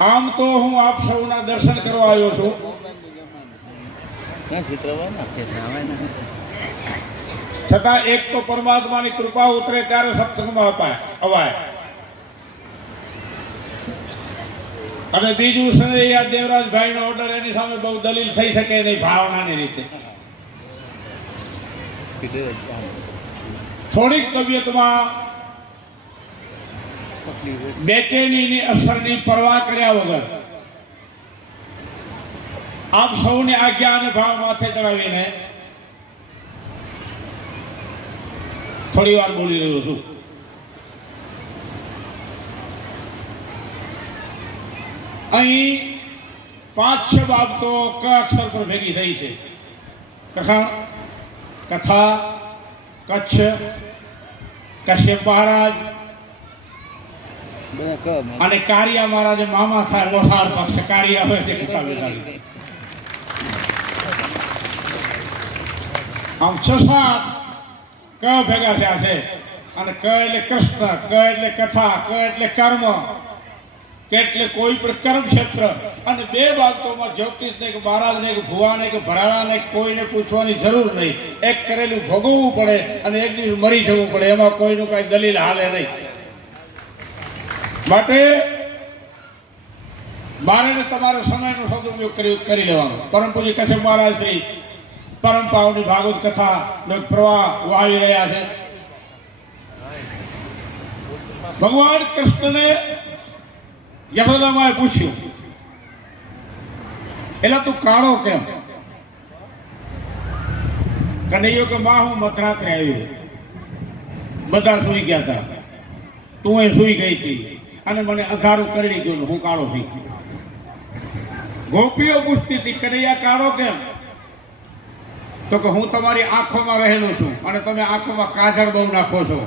આમ તો હું આપ સૌના દર્શન કરવા આવ્યો છું, છતાં એક તો પરમાત્માની કૃપા ઉતરે ત્યારે સત્સંગમાં અવાય, અને બીજું સનૈયા દેવરાજભાઈ નો ઓર્ડર, એની સામે બહુ દલીલ થઈ શકે નહીં ભાવનાની રીતે. થોડીક તબિયતમાં બેચેનીની અસરની પરવા કર્યા વગર આપ સૌની આજ્ઞા અને ભાવ માથે ચડાવીને થોડી વાર બોલી રહ્યો છું. અહીં 5-6 બાબતો ક અક્ષર પર ભેગી થઈ છે. કથા, કચ્છ, કશ્યપ મહારાજ અને કારિયા મહારાજે મામા થાય લોહાર પક્ષ કારિયા હોય છે કથા બેસાડી. આમ 6-7 ક ભેગા થયા છે, અને ક એટલે કૃષ્ણ, ક એટલે કથા, ક એટલે કર્મ, કે એટલે કોઈ પણ કર્મ ક્ષેત્ર. અને 2 બાબતોમાં જ્યોતિષને કે મહારાજને કે ભુવાને કે ભરાડાને કોઈને પૂછવાની જરૂર નહીં. એક કરેલું ભોગવવું પડે અને એક દિવસ મરી જવું પડે, એમાં કોઈનું કઈ દલીલ હાલે નહીં. માટે મારે તમારે સમયનો સદુપયોગ કરી લેવાનો. પરમ પૂજ્ય કશ્યપ મહારાજ શ્રી પરમ પાવની ભાગવત કથા પ્રવાહ વાવી રહ્યા છે. ભગવાન કૃષ્ણને યશોદામાએ પૂછ્યું, એલા તું કાળો કેમ? કનૈયો કે માં હું મધરાત્રે આવ્યો, બધા સુઈ ગયા હતા, તું એ સુઈ ગઈ હતી અને મને અંધારું કરડી ગયું, હું કાળો થઈ ગયો. ગોપીઓ પૂછતી હતી, કનૈયા કાળો કેમ? તો કે હું તમારી આંખોમાં રહેલો છું અને તમે આંખોમાં કાજળ બહુ નાખો છો,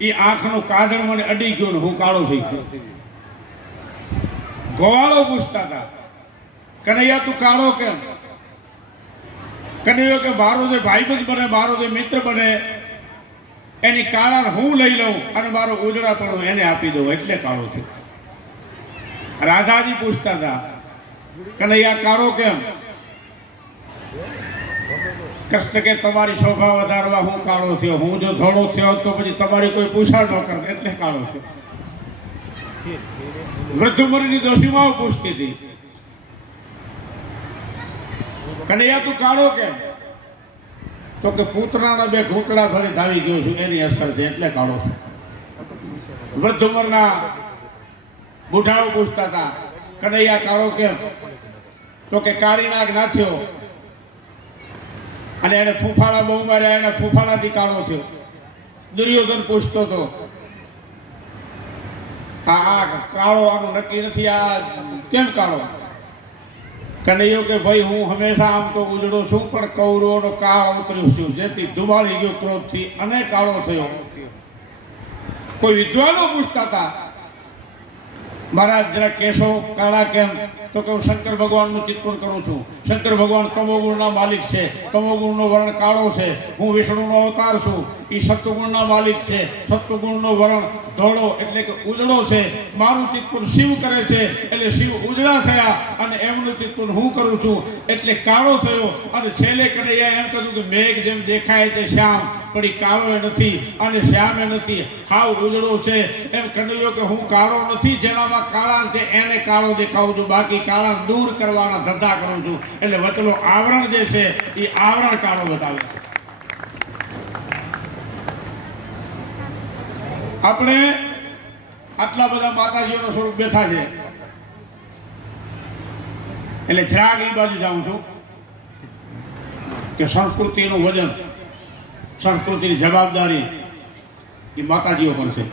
એ આંખનું કાજળ મને અડી ગયું, હું કાળો થઈ ગયો. ગોવાળો પૂછતા હતા, કનૈયા તું કાળો કેમ? કનૈયો કે મારો જે ભાઈબંધ બને, મારો જે મિત્ર બને, એની કાળા હું લઈ લઉં અને મારો ઉજળા પણ એને આપી દઉં, એટલે કાળો છું. રાધાજી પૂછતા હતા, કનૈયા કાળો કેમ? કૃષ્ણ કે તમારી શોભા વધારવા હું કાળો થયો, હું જો ધોળો થયો તો પછી તમારી કોઈ પૂછા ન કરે, એટલે કાળો થયો. વૃદ્ધ ઉંમરની દોષીમાઓ પૂછતી હતી, કનૈયા તું કાળો કેમ? તો કે પૂતનાના 2 ઘૂંટડા ભરી ધાવી ગયો છું, એની અસર છે, એટલે કાળો છું. વૃદ્ધ ઉંમરના બુઢાઓ પૂછતા હતા, કનૈયા કાળો કેમ? તો કે કાળીનાગ નાથ્યો અને એને ફૂફાડા બહુ માર્યા, એને ફૂફાડાથી કાળો થયો. દુર્યોધન પૂછતો હતો, આ કાળો આનું નક્કી નથી, આ કેમ કાળો? કનૈયો કે ભાઈ હું હંમેશા આમ તો ઉજળો છું, પણ કૌરવોનો કાળ ઉતર્યો છું, જેથી ધુમાડી ગયો ક્રોધથી અને કાળો થયો. કોઈ વિદ્વાનો પૂછતા હતા, મહારાજ જરા કેશો કાળા કેમ? તો કે હું શંકર ભગવાનનું ચિંતન કરું છું. શંકર ભગવાન તમોગુણના માલિક છે, તમોગુણનો વર્ણ કાળો છે. હું વિષ્ણુનો અવતાર છું, એ સત્વગુણના માલિક છે, સત્વગુણનો વર્ણ ધોળો એટલે કે ઉજળો છે. મારું ચિંતન શિવ કરે છે, એટલે શિવ ઉજળા થયા, અને એમનું ચિંતન હું કરું છું એટલે કાળો થયો. અને છેલ્લે કનૈયા એમ કહ્યું કે મેઘ જેમ દેખાય છે શ્યામ, પણ એ કાળો નથી અને શ્યામ એ નથી, હાવ ઉજળો છે. એમ કનૈયો કે હું કાળો નથી, જેનામાં કાળા છે એને કાળો દેખાવું છું, બાકી કાળા દૂર કરવાના ધંધા કરું છું. એટલે વચલો આવરણ જે છે એ આવરણ કાળો બતાવે છે. આપણે આટલા બધા માતાજીઓનો સ્વરૂપ બેઠા છે, એટલે જરાક એ બાજુ જાઉં છું કે સંસ્કૃતિનું વજન, સંસ્કૃતિની જવાબદારી એ માતાજીઓ પર છે.